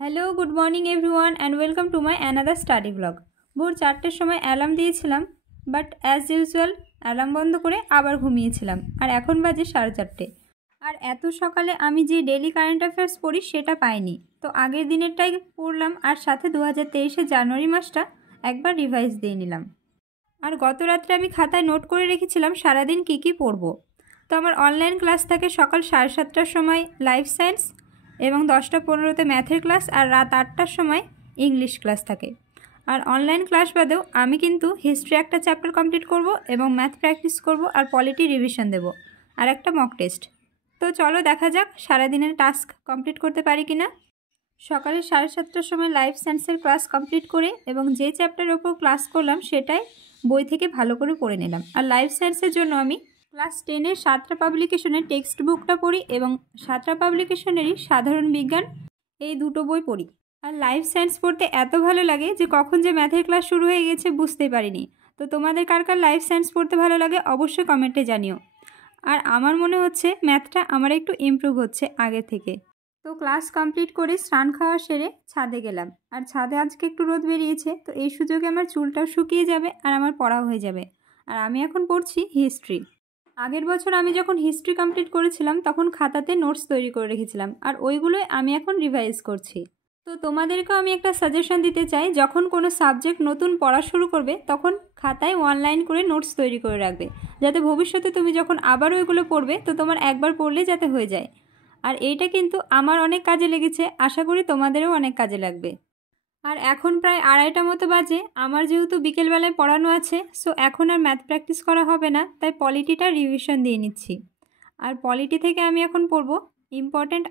Hello, good morning everyone and welcome to my another study blog. ভোর 4টের সময় alarm দিয়েছিলাম, but as usual alarm বন্ধ করে আবার ঘুমিয়েছিলাম। আর এখন বাজে 4:30। আর এত সকালে আমি যে ডেলি কারেন্ট অ্যাফেয়ার্স পড়ি সেটা পাইনি, তো আগের দিনেরটাই পড়লাম আর সাথে 2023-এর জানুয়ারি মাসটা একবার রিভাইজ দিয়ে নিলাম। আর গত রাত্রে আমি খাতায় নোট করে রেখেছিলাম সারাদিন কী কী পড়বো। তো আমার অনলাইন ক্লাস থাকে সকাল 7:30টার সময় লাইফ সায়েন্স এবং 10:15-তে ম্যাথের ক্লাস, আর রাত 8টার সময় ইংলিশ ক্লাস থাকে। আর অনলাইন ক্লাস বাদেও আমি কিন্তু হিস্ট্রি একটা চ্যাপ্টার কমপ্লিট করব এবং ম্যাথ প্র্যাকটিস করব আর পলিটি রিভিশন দেব আর একটা মক টেস্ট। তো চলো দেখা যাক সারাদিনের টাস্ক কমপ্লিট করতে পারি কি না। সকালে 7:30টার সময় লাইফ সায়েন্সের ক্লাস কমপ্লিট করে এবং যে চ্যাপ্টারের ওপর ক্লাস করলাম সেটাই বই থেকে ভালো করে পড়ে নিলাম। আর লাইফ সায়েন্সের জন্য আমি ক্লাস 10-এর সাতটা পাবলিকেশনের টেক্সট বুকটা পড়ি এবং সাতটা পাবলিকেশনেরই সাধারণ বিজ্ঞান, এই দুটো বই পড়ি। আর লাইফ সায়েন্স পড়তে এত ভালো লাগে যে কখন যে ম্যাথের ক্লাস শুরু হয়ে গেছে বুঝতেই পারিনি। তো তোমাদের কার কার লাইফ সায়েন্স পড়তে ভালো লাগে অবশ্যই কমেন্টে জানিও। আর আমার মনে হচ্ছে ম্যাথটা আমার একটু ইমপ্রুভ হচ্ছে আগে থেকে। তো ক্লাস কমপ্লিট করে স্নান খাওয়া সেরে ছাদে গেলাম। আর ছাদে আজকে একটু রোদ বেরিয়েছে, তো এই সুযোগে আমার চুলটাও শুকিয়ে যাবে আর আমার পড়াও হয়ে যাবে। আর আমি এখন পড়ছি হিস্ট্রি। আগের বছর আমি যখন হিস্ট্রি কমপ্লিট করেছিলাম তখন খাতাতে নোটস তৈরি করে রেখেছিলাম, আর ওইগুলোই আমি এখন রিভাইজ করছি। তো তোমাদেরকেও আমি একটা সাজেশন দিতে চাই, যখন কোনো সাবজেক্ট নতুন পড়া শুরু করবে তখন খাতায় অনলাইন করে নোটস তৈরি করে রাখবে, যাতে ভবিষ্যতে তুমি যখন আবার ওইগুলো পড়বে তো তোমার একবার পড়লে যাতে হয়ে যায়। আর এইটা কিন্তু আমার অনেক কাজে লেগেছে, আশা করি তোমাদেরও অনেক কাজে লাগবে। আর এখন প্রায় 2:30 মতো বাজে। আমার যেহেতু বিকেলবেলায় পড়ানো আছে, সো এখন আর ম্যাথ প্র্যাকটিস করা হবে না, তাই পলিটিটা রিভিশন দিয়ে নিচ্ছি। আর পলিটি থেকে আমি এখন পড়ব ইম্পর্ট্যান্ট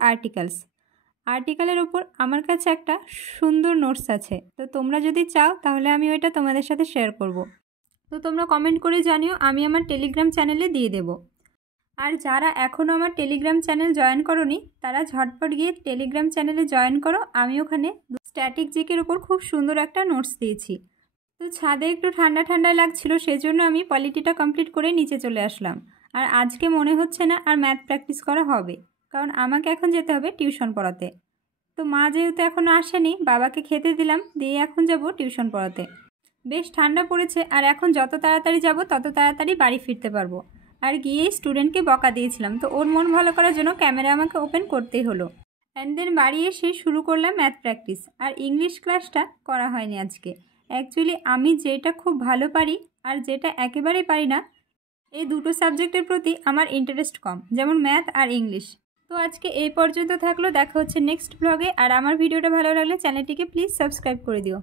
আর্টিকেলের ওপর আমার কাছে একটা সুন্দর নোটস আছে। তো তোমরা যদি চাও তাহলে আমি ওইটা তোমাদের সাথে শেয়ার করব। তো তোমরা কমেন্ট করে জানিও, আমি আমার টেলিগ্রাম চ্যানেলে দিয়ে দেব। আর যারা এখনও আমার টেলিগ্রাম চ্যানেল জয়েন করোনি তারা ঝটপট গিয়ে টেলিগ্রাম চ্যানেলে জয়েন করো। আমি ওখানে স্ট্যাটিক জিকের ওপর খুব সুন্দর একটা নোটস দিয়েছি। তো ছাদে একটু ঠান্ডা ঠান্ডা লাগছিল, সেজন্য আমি পলিটিটা কমপ্লিট করে নিচে চলে আসলাম। আর আজকে মনে হচ্ছে না আর ম্যাথ প্র্যাকটিস করা হবে, কারণ আমাকে এখন যেতে হবে টিউশন পড়াতে। তো মা যেহেতু এখনও আসেনি, বাবাকে খেতে দিলাম, দিয়ে এখন যাব টিউশন পড়াতে। বেশ ঠান্ডা পড়েছে, আর এখন যত তাড়াতাড়ি যাব তত তাড়াতাড়ি বাড়ি ফিরতে পারবো। আর গিয়েই স্টুডেন্টকে বকা দিয়েছিলাম, তো ওর মন ভালো করার জন্য ক্যামেরা আমাকে ওপেন করতেই হলো। অ্যান্ড দেন বাড়ি এসে শুরু করলাম ম্যাথ প্র্যাকটিস। আর ইংলিশ ক্লাসটা করা হয়নি আজকে। অ্যাকচুয়ালি আমি যেটা খুব ভালো পারি আর যেটা একেবারেই পারি না, এই দুটো সাবজেক্টের প্রতি আমার ইন্টারেস্ট কম, যেমন ম্যাথ আর ইংলিশ। তো আজকে এই পর্যন্ত থাকলো, দেখা হচ্ছে নেক্সট ব্লগে। আর আমার ভিডিওটা ভালো লাগলে চ্যানেলটিকে প্লিজ সাবস্ক্রাইব করে দিও।